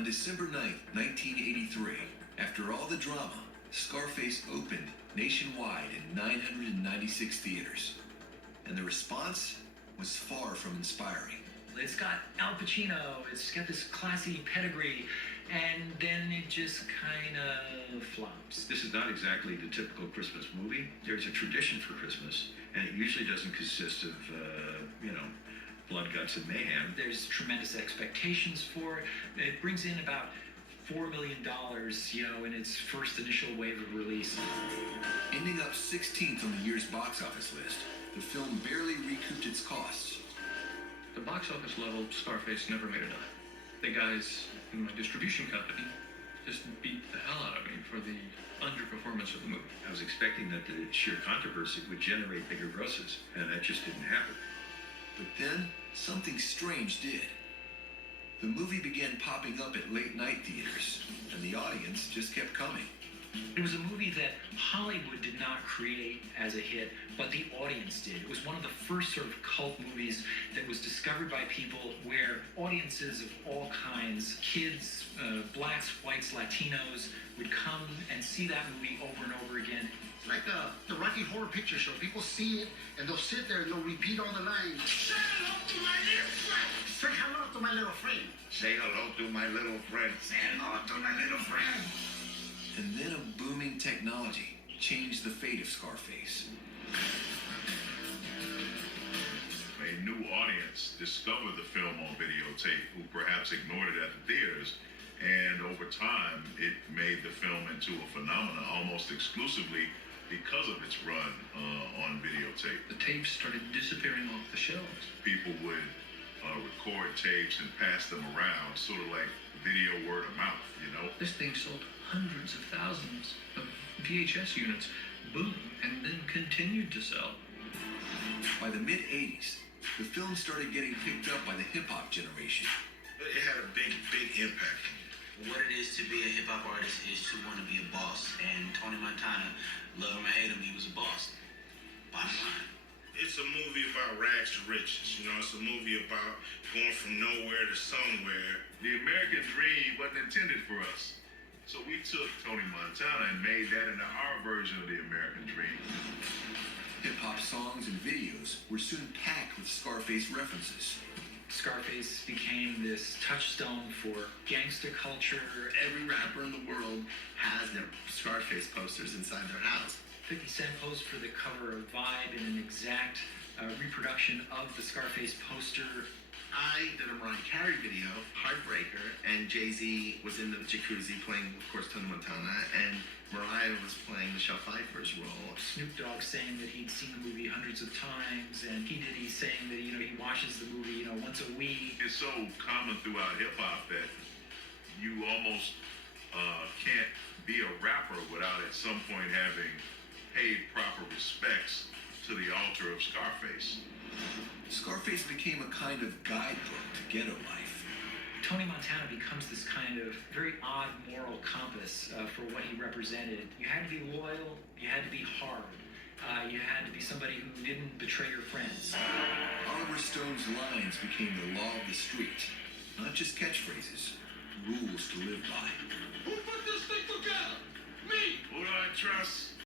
On December 9th, 1983, after all the drama, Scarface opened nationwide in 996 theaters. And the response was far from inspiring. It's got Al Pacino, it's got this classy pedigree, and then it just kind of flops. This is not exactly the typical Christmas movie. There's a tradition for Christmas, and it usually doesn't consist of, blood, guts, and mayhem. There's tremendous expectations for it. It brings in about $4 million, in its first initial wave of release. Ending up 16th on the year's box office list, the film barely recouped its costs. The box office level, Scarface never made a dime. The guys in my distribution company just beat the hell out of me for the underperformance of the movie. I was expecting that the sheer controversy would generate bigger grosses, and that just didn't happen. But then, something strange did. The movie began popping up at late-night theaters, and the audience just kept coming. It was a movie that Hollywood did not create as a hit, but the audience did. It was one of the first sort of cult movies that was discovered by people where audiences of all kinds, kids, blacks, whites, Latinos, would come and see that movie over and over again. It's like the Rocky Horror Picture Show. People see it, and they'll sit there and they'll repeat all the lines. Say hello to my little friend. Say hello to my little friend. Say hello to my little friend. Say hello to my little friend. And then a booming technology changed the fate of Scarface. A new audience discovered the film on videotape who perhaps ignored it at the theaters, and over time it made the film into a phenomenon almost exclusively because of its run on videotape. The tapes started disappearing off the shelves. People would record tapes and pass them around, sort of like video word of mouth, This thing sold hundreds of thousands of VHS units, boom, and then continued to sell. By the mid-'80s, the film started getting picked up by the hip-hop generation. It had a big impact. What it is to be a hip-hop artist is to want to be a boss. And Tony Montana, love him or hate him, he was a boss. Bottom line. It's a movie about rags to riches. It's a movie about going from nowhere to somewhere. The American dream wasn't intended for us. So we took Tony Montana and made that into our version of the American dream. Hip-hop songs and videos were soon packed with Scarface references. Scarface became this touchstone for gangster culture. Every rapper in the world has their Scarface posters inside their house. 50 Cent posed for the cover of Vibe in an exact reproduction of the Scarface poster. I did a Mariah Carey video, Heartbreaker, and Jay-Z was in the jacuzzi playing, of course, Tony Montana, and Mariah was playing Michelle Pfeiffer's role. Snoop Dogg saying that he'd seen the movie hundreds of times, and he's saying that, he watches the movie, once a week. It's so common throughout hip-hop that you almost can't be a rapper without at some point having paid proper respects to the altar of Scarface. Scarface became a kind of guidebook to ghetto life. Tony Montana becomes this kind of very odd moral compass for what he represented. You had to be loyal, you had to be hard, you had to be somebody who didn't betray your friends. Oliver Stone's lines became the law of the street, not just catchphrases, rules to live by. Who put this thing together? Me! Who do I trust?